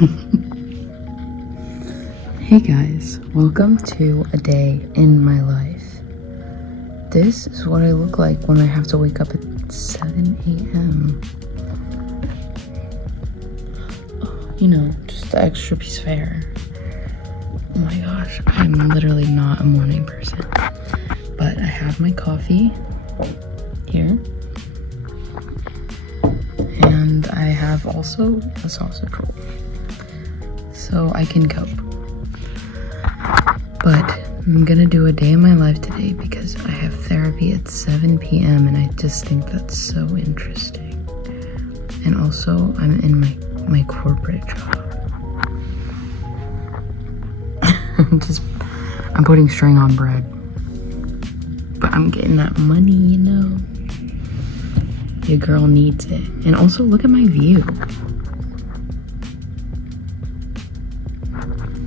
Hey guys, welcome to a day in my life. This is what I look like when I have to wake up at 7 a.m. You know, just the extra piece of hair. Oh my gosh, I'm literally not a morning person. But I have my coffee here. And I have also a sausage roll. So I can cope. But I'm gonna do a day in my life today because I have therapy at 7 p.m. and I just think that's so interesting. And also, I'm in my corporate job. I'm putting string on bread. But I'm getting that money, you know. Your girl needs it. And also, look at my view.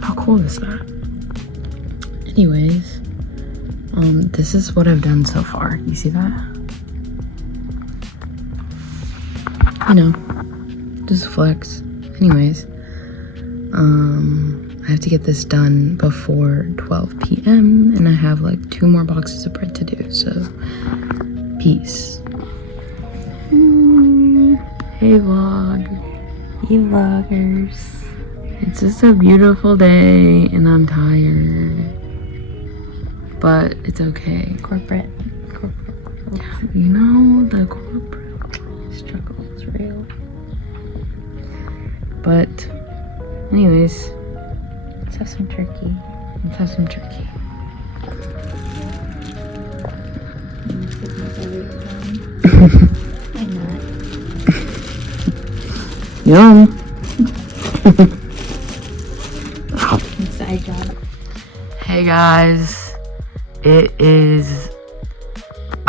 How cool is that? Anyways, this is what I've done so far. You see that? You know, just flex. Anyways, I have to get this done before 12 p.m. and I have like 2 more boxes of bread to do, so peace. Hey vlog. Hey vloggers. It's just a beautiful day and I'm tired. But it's okay. Corporate. You know, the corporate struggle is real. But, anyways, let's have some turkey. Let's have some turkey. Why not? Yum. Side job. Hey guys. It is,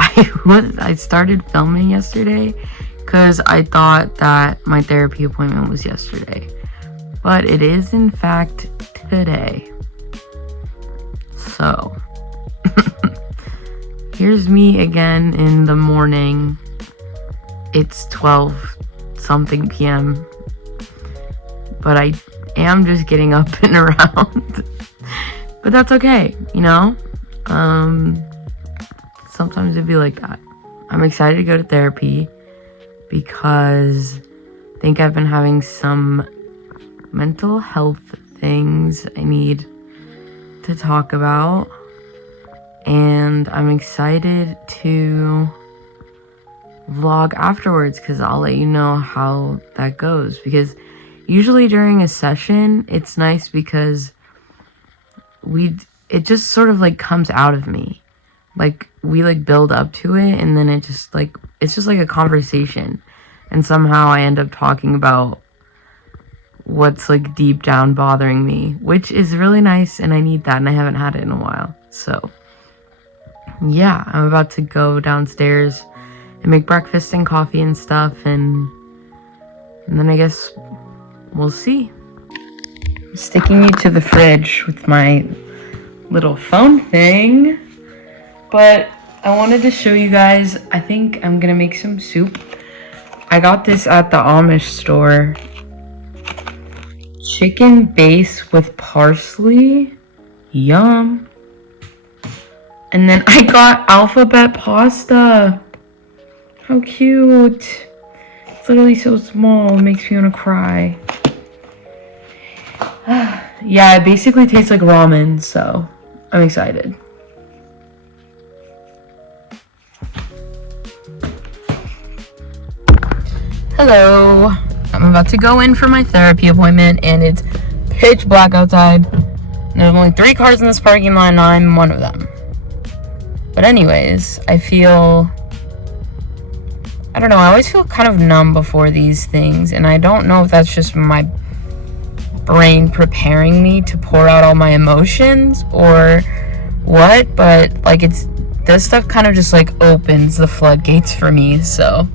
I started filming yesterday because I thought that my therapy appointment was yesterday. But it is in fact today. So, here's me again in the morning. It's 12 something p.m. But I am just getting up and around. But that's okay, you know? Sometimes it'd be like that. I'm excited to go to therapy because I think I've been having some mental health things I need to talk about, and I'm excited to vlog afterwards because I'll let you know how that goes. Because usually during a session, it's nice because it just sort of like comes out of me. Like we like build up to it and then it just like, it's just like a conversation. And somehow I end up talking about what's like deep down bothering me, which is really nice and I need that and I haven't had it in a while. So yeah, I'm about to go downstairs and make breakfast and coffee and stuff and then I guess we'll see. I'm sticking you to the fridge with my little phone thing, but I wanted to show you guys. I think I'm gonna make some soup. I got this at the Amish store. Chicken base with parsley. Yum. And then I got alphabet pasta. How cute. It's literally so small, it makes me want to cry. Yeah, it basically tastes like ramen, so I'm excited. Hello. I'm about to go in for my therapy appointment and it's pitch black outside. There's only 3 cars in this parking lot and I'm one of them. But anyways, I don't know, I always feel kind of numb before these things and I don't know if that's just my brain preparing me to pour out all my emotions or what, but like this stuff kind of just like opens the floodgates for me. So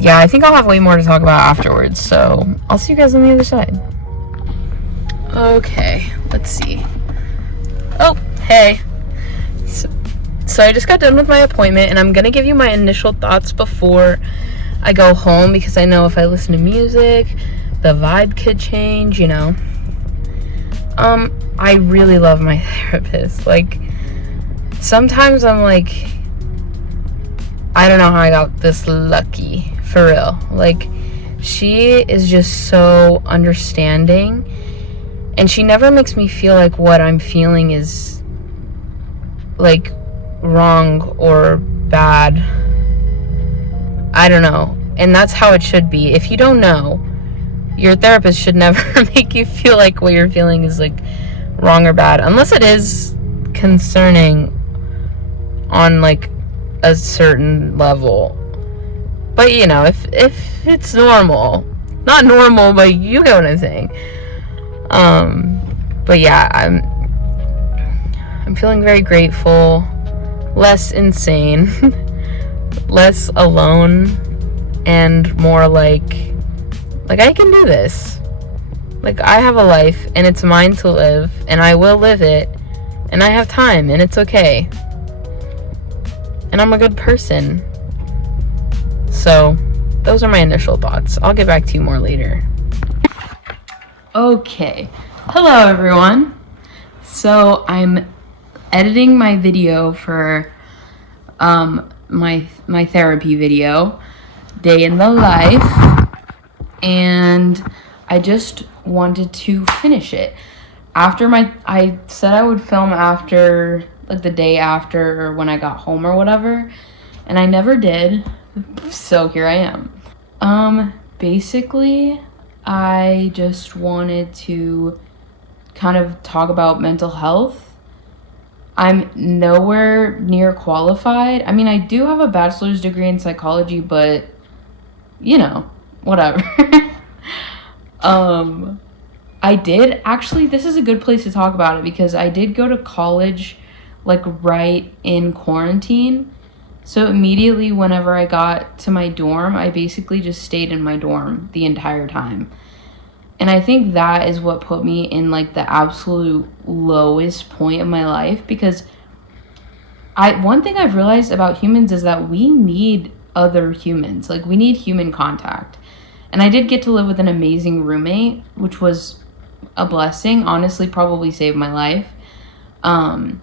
yeah, I think I'll have way more to talk about afterwards, so I'll see you guys on the other side. Okay, let's see. Oh, hey. So I just got done with my appointment and I'm gonna give you my initial thoughts before I go home because I know if I listen to music the vibe could change, you know. I really love my therapist. Like, sometimes I'm like, I don't know how I got this lucky, for real. Like, she is just so understanding, and she never makes me feel like what I'm feeling is, like, wrong or bad. I don't know. And that's how it should be. If you don't know, your therapist should never make you feel like what you're feeling is, like, wrong or bad, unless it is concerning on, like, a certain level. But, you know, if it's normal, not normal, but you get what I'm saying. But yeah, I'm feeling very grateful, less insane, less alone, and more like I can do this. Like, I have a life, and it's mine to live, and I will live it, and I have time, and it's okay. And I'm a good person. So, those are my initial thoughts. I'll get back to you more later. Okay. Hello, everyone. So, I'm editing my video for my therapy video, Day in the Life, and I just wanted to finish it. I said I would film after, like, the day after, or when I got home or whatever, and I never did, so here I am. Basically, I just wanted to kind of talk about mental health. I'm nowhere near qualified. I mean, I do have a bachelor's degree in psychology, but, you know, whatever. I did, actually, this is a good place to talk about it, because I did go to college, like, right in quarantine. So immediately whenever I got to my dorm, I basically just stayed in my dorm the entire time. And I think that is what put me in, like, the absolute lowest point of my life, because one thing I've realized about humans is that we need other humans. Like, we need human contact. And I did get to live with an amazing roommate, which was a blessing. Honestly, probably saved my life. And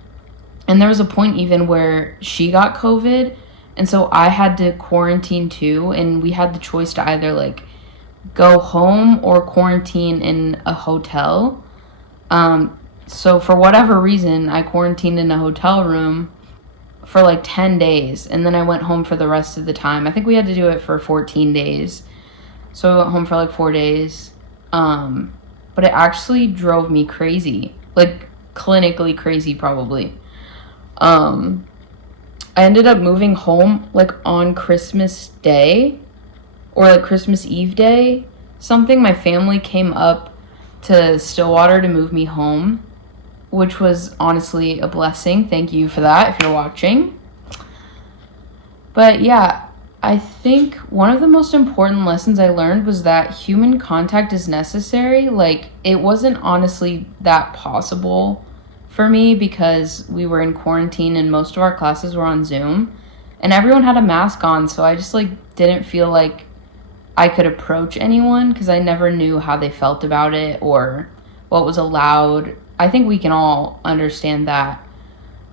there was a point even where she got COVID, and so I had to quarantine too, and we had the choice to either, like, go home or quarantine in a hotel. So for whatever reason, I quarantined in a hotel room for like 10 days, and then I went home for the rest of the time. I think we had to do it for 14 days. So I went home for like 4 days. But it actually drove me crazy, like clinically crazy probably. I ended up moving home like on Christmas Day or like Christmas Eve day, something. My family came up to Stillwater to move me home, which was honestly a blessing. Thank you for that if you're watching. But yeah, I think one of the most important lessons I learned was that human contact is necessary. Like, it wasn't honestly that possible for me because we were in quarantine and most of our classes were on Zoom and everyone had a mask on, so I just like didn't feel like I could approach anyone because I never knew how they felt about it or what was allowed. I think we can all understand that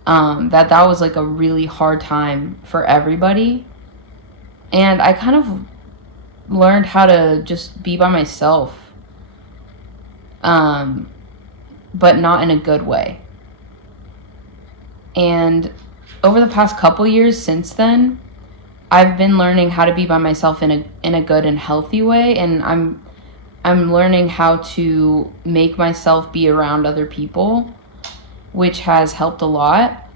that was like a really hard time for everybody. And I kind of learned how to just be by myself, but not in a good way. And over the past couple years since then, I've been learning how to be by myself in a good and healthy way, and I'm learning how to make myself be around other people, which has helped a lot.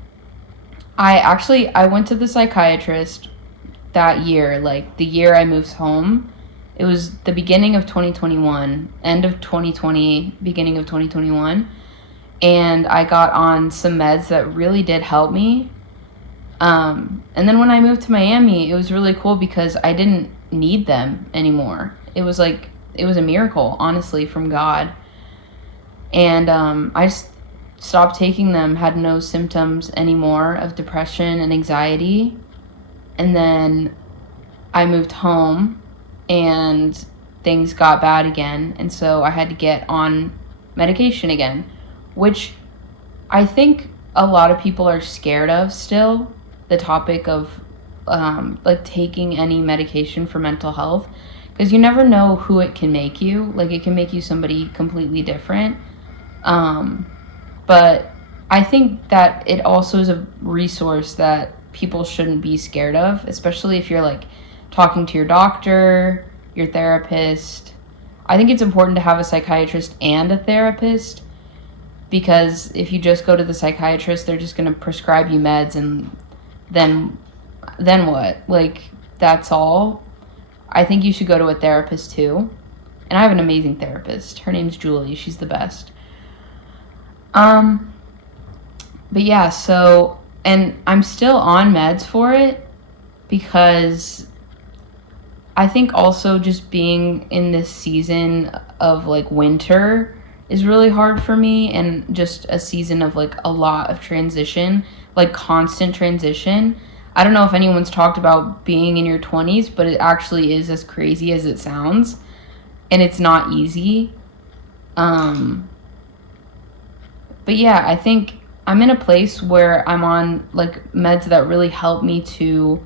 I went to the psychiatrist that year, like the year I moved home. It was the beginning of 2021, end of 2020, beginning of 2021. And I got on some meds that really did help me. And then when I moved to Miami, it was really cool because I didn't need them anymore. It was a miracle, honestly, from God. And I just stopped taking them, had no symptoms anymore of depression and anxiety. And then I moved home and things got bad again, and so I had to get on medication again, which I think a lot of people are scared of still, the topic of like taking any medication for mental health, because you never know who it can make you. Like, it can make you somebody completely different. But I think that it also is a resource that people shouldn't be scared of, especially if you're like talking to your doctor, your therapist. I think it's important to have a psychiatrist and a therapist, because if you just go to the psychiatrist, they're just going to prescribe you meds, and then what? Like, that's all. I think you should go to a therapist too. And I have an amazing therapist. Her name's Julie. She's the best. But yeah, so, and I'm still on meds for it, because I think also just being in this season of like winter is really hard for me, and just a season of like a lot of transition, like constant transition. I don't know if anyone's talked about being in your 20s, but it actually is as crazy as it sounds, and it's not easy. But yeah, I think I'm in a place where I'm on like meds that really help me to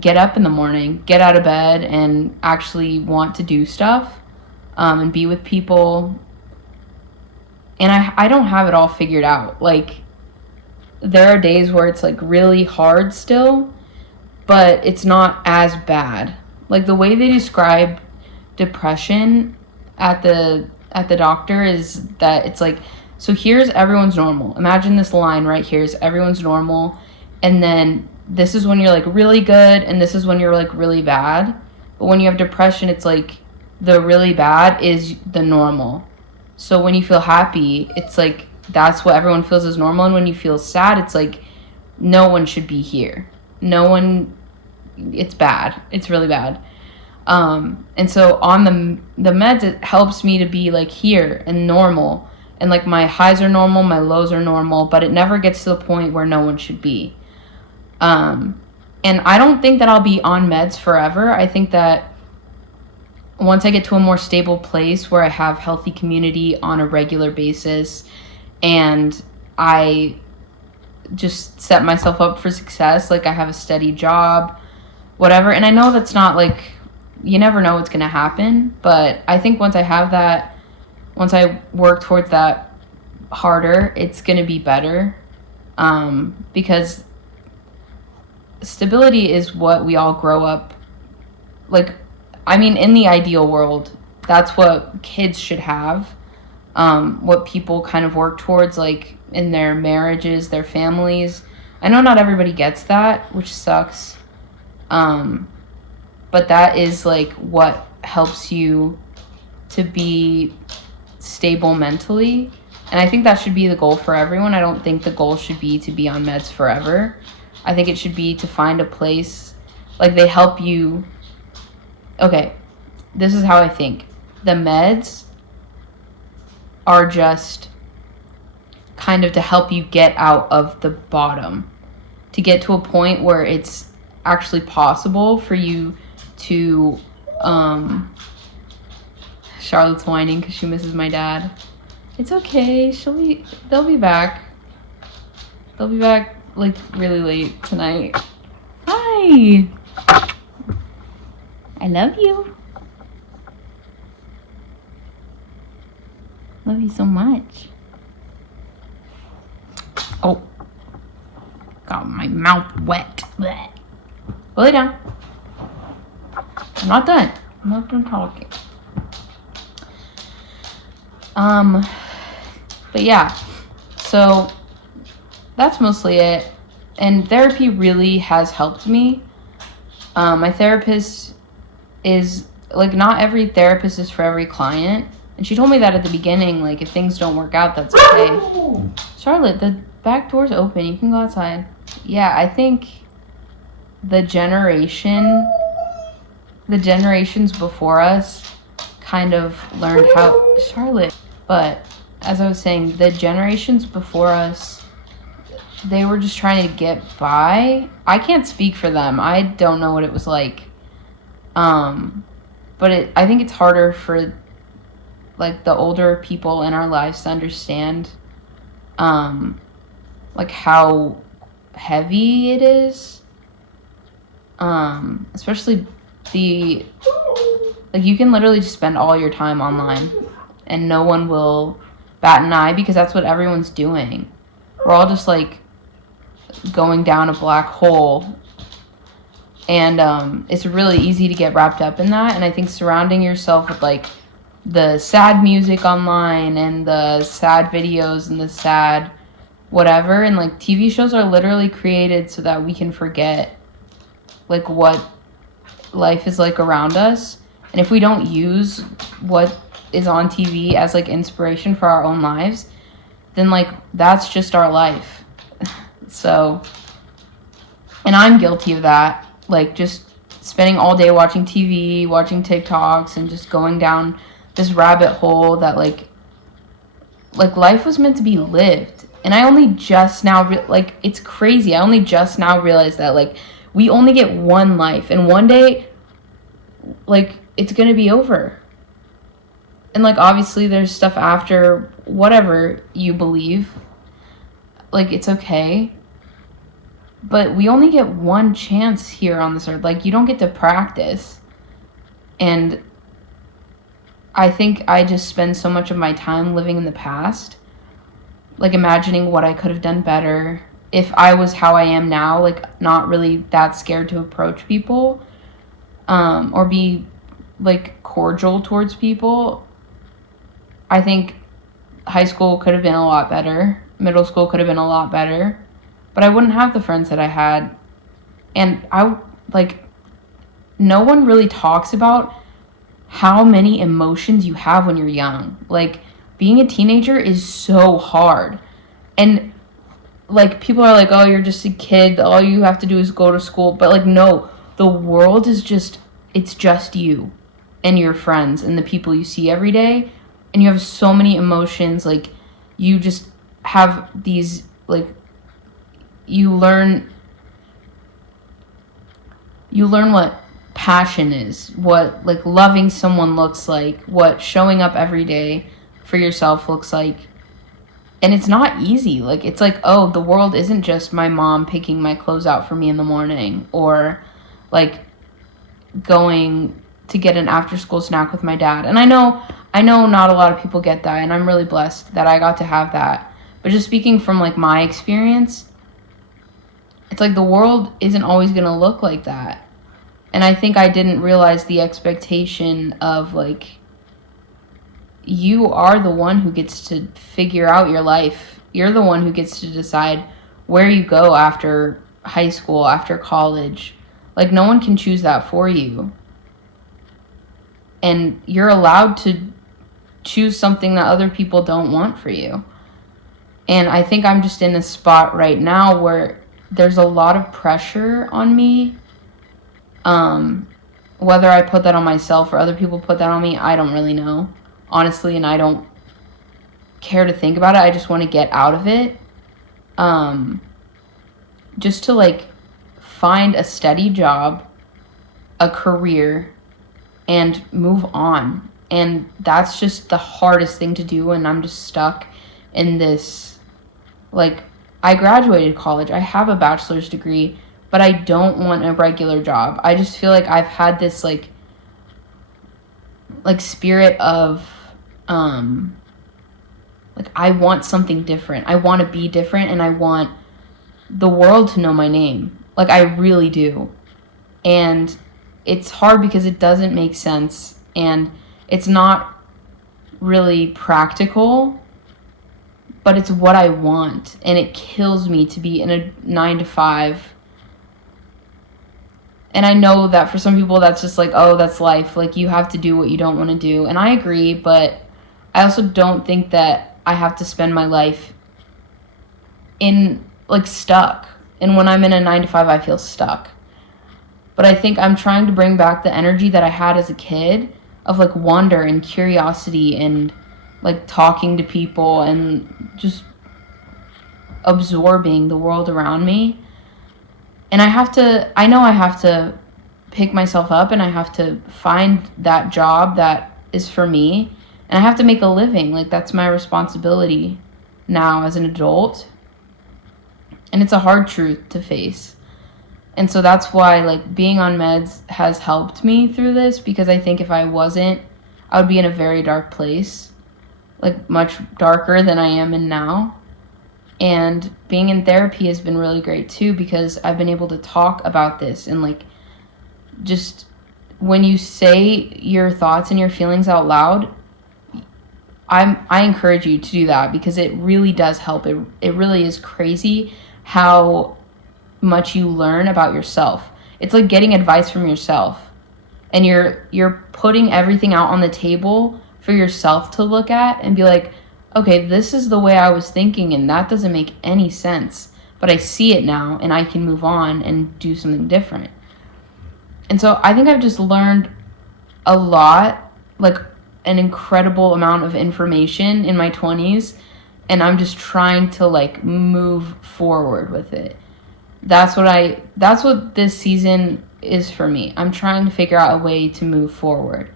get up in the morning, get out of bed, and actually want to do stuff, and be with people. And I don't have it all figured out. Like, there are days where it's like really hard still, but it's not as bad. Like, the way they describe depression at the doctor is that it's like, so here's everyone's normal. Imagine this line right here is everyone's normal, and then this is when you're like really good, and this is when you're like really bad. But when you have depression, it's like the really bad is the normal. So when you feel happy, it's like that's what everyone feels is normal. And when you feel sad, it's like no one should be here. No one, it's bad. It's really bad. And so on the meds, it helps me to be like here and normal. And like my highs are normal, my lows are normal, but it never gets to the point where no one should be. And I don't think that I'll be on meds forever. I think that once I get to a more stable place where I have healthy community on a regular basis, and I just set myself up for success, like I have a steady job, whatever. And I know that's not like, you never know what's going to happen, but I think once I have that, once I work towards that harder, it's going to be better. Because stability is what we all grow up, like, I mean, in the ideal world, that's what kids should have, what people kind of work towards, like, in their marriages, their families. I know not everybody gets that, which sucks, but that is, like, what helps you to be stable mentally, and I think that should be the goal for everyone. I don't think the goal should be to be on meds forever. I think it should be to find a place, like, they help you. Okay, this is how I think. The meds are just kind of to help you get out of the bottom, to get to a point where it's actually possible for you to, Charlotte's whining because she misses my dad. It's okay, they'll be back. They'll be back, like, really late tonight. Hi! I love you. Love you so much. Oh. Got my mouth wet. Blech. Go lay down. I'm not done. I'm not done talking. But yeah. So that's mostly it. And therapy really has helped me. My therapist is, like, not every therapist is for every client. And she told me that at the beginning, like, if things don't work out, that's okay. Charlotte, the back door's open. You can go outside. Yeah, I think the generations before us kind of learned how, Charlotte, but as I was saying, the generations before us, they were just trying to get by. I can't speak for them. I don't know what it was like. But I think it's harder for, like, the older people in our lives to understand, like, how heavy it is. Especially like, you can literally just spend all your time online and no one will bat an eye because that's what everyone's doing. We're all just, like, going down a black hole. And it's really easy to get wrapped up in that. And I think surrounding yourself with, like, the sad music online and the sad videos and the sad whatever, and, like, TV shows are literally created so that we can forget, like, what life is like around us. And if we don't use what is on TV as, like, inspiration for our own lives, then, like, that's just our life. So, and I'm guilty of that, like, just spending all day watching TV, watching TikToks, and just going down this rabbit hole that, like life was meant to be lived. And I only just now, like, it's crazy, I only just now realized that, like, we only get one life, and one day, like, it's gonna be over. And, like, obviously there's stuff after whatever you believe, like, it's okay, but we only get one chance here on this earth. Like, you don't get to practice. And I think I just spend so much of my time living in the past, like, imagining what I could have done better if I was how I am now, like, not really that scared to approach people, or be, like, cordial towards people. I think high school could have been a lot better. Middle school could have been a lot better. But I wouldn't have the friends that I had. And no one really talks about how many emotions you have when you're young. Like, being a teenager is so hard. And, like, people are like, oh, you're just a kid, all you have to do is go to school. But, like, no, the world is just, it's just you and your friends and the people you see every day. And you have so many emotions. Like, you just have these, like, you learn what passion is, what, like, loving someone looks like, what showing up every day for yourself looks like. And it's not easy. Like, it's like, oh, the world isn't just my mom picking my clothes out for me in the morning, or, like, going to get an after school snack with my dad. And I know not a lot of people get that, and I'm really blessed that I got to have that. But just speaking from, like, my experience, it's like the world isn't always going to look like that. And I think I didn't realize the expectation of, like, you are the one who gets to figure out your life. You're the one who gets to decide where you go after high school, after college. Like, no one can choose that for you. And you're allowed to choose something that other people don't want for you. And I think I'm just in a spot right now where there's a lot of pressure on me. Whether I put that on myself or other people put that on me, I don't really know, honestly, and I don't care to think about it. I just want to get out of it. Just to, like, find a steady job, a career, and move on. And that's just the hardest thing to do, and I'm just stuck in this, like, I graduated college, I have a bachelor's degree, but I don't want a regular job. I just feel like I've had this, like spirit of, like, I want something different. I want to be different, and I want the world to know my name. Like, I really do. And it's hard because it doesn't make sense, and it's not really practical, but it's what I want. And it kills me to be in a 9-to-5. And I know that for some people that's just like, oh, that's life. Like, you have to do what you don't want to do. And I agree, but I also don't think that I have to spend my life in, like, stuck. And when I'm in a 9-to-5, I feel stuck. But I think I'm trying to bring back the energy that I had as a kid of, like, wonder and curiosity and, like, talking to people and just absorbing the world around me. And I know I have to pick myself up and I have to find that job that is for me, and I have to make a living. Like, that's my responsibility now as an adult, and it's a hard truth to face. And so that's why, like, being on meds has helped me through this, because I think if I wasn't, I would be in a very dark place, like much darker than I am in now. And being in therapy has been really great too, because I've been able to talk about this, and like, just when you say your thoughts and your feelings out loud, I encourage you to do that, because it really does help. It really is crazy how much you learn about yourself. It's like getting advice from yourself, and you're putting everything out on the table for yourself to look at and be like, okay, this is the way I was thinking, and that doesn't make any sense, but I see it now, and I can move on and do something different. And so I think I've just learned a lot, like an incredible amount of information in my 20s, and I'm just trying to like move forward with it. That's what this season is for me. I'm trying to figure out a way to move forward.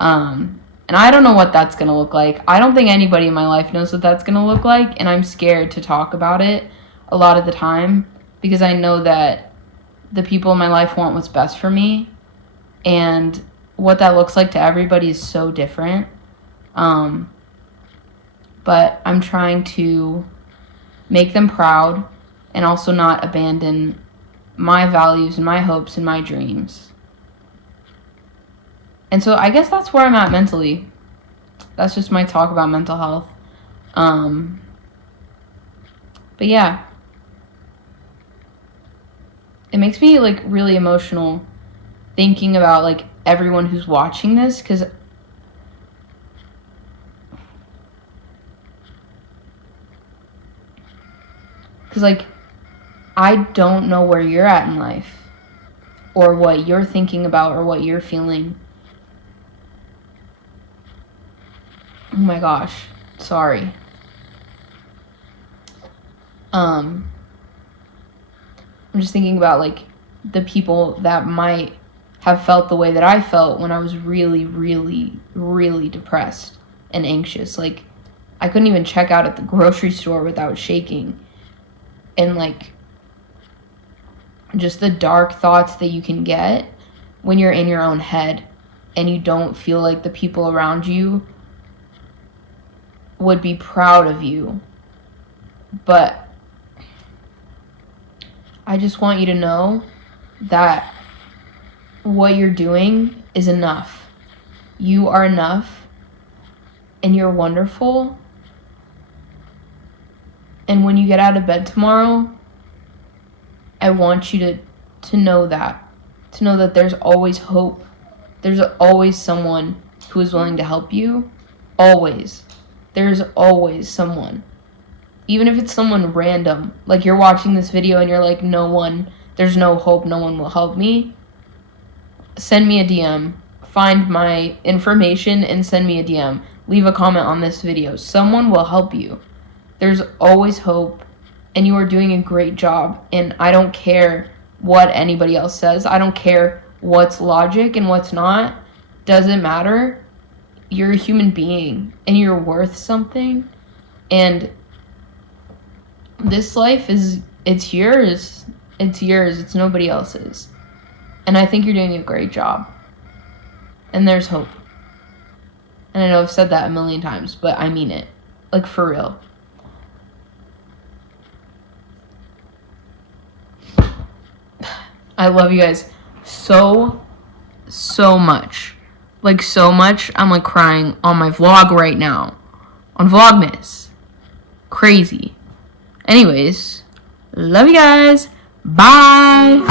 And I don't know what that's going to look like. I don't think anybody in my life knows what that's going to look like, and I'm scared to talk about it a lot of the time, because I know that the people in my life want what's best for me, and what that looks like to everybody is so different. But I'm trying to make them proud, and also not abandon my values and my hopes and my dreams. And so I guess that's where I'm at mentally. That's just my talk about mental health. But yeah, it makes me like really emotional thinking about like everyone who's watching this, because like, I don't know where you're at in life, or what you're thinking about, or what you're feeling. Oh my gosh, sorry. I'm just thinking about like the people that might have felt the way that I felt when I was really, really, really depressed and anxious. Like, I couldn't even check out at the grocery store without shaking. And like, just the dark thoughts that you can get when you're in your own head and you don't feel like the people around you would be proud of you. But I just want you to know that what you're doing is enough. You are enough, and you're wonderful. And when you get out of bed tomorrow, I want you to know that. To know that there's always hope. There's always someone who is willing to help you. Always. There's always someone. Even if it's someone random. Like, you're watching this video and you're like, there's no hope, no one will help me. Send me a DM. Find my information and send me a DM. Leave a comment on this video. Someone will help you. There's always hope, and you are doing a great job. And I don't care what anybody else says. I don't care what's logic and what's not. Doesn't matter. You're a human being, and you're worth something. And this life it's yours. It's yours. It's nobody else's. And I think you're doing a great job. And there's hope. And I know I've said that a million times, but I mean it. Like, for real. I love you guys so much. Like, so much. I'm like crying on my vlog right now. On VLOGMAS. Crazy. Anyways, love you guys. Bye.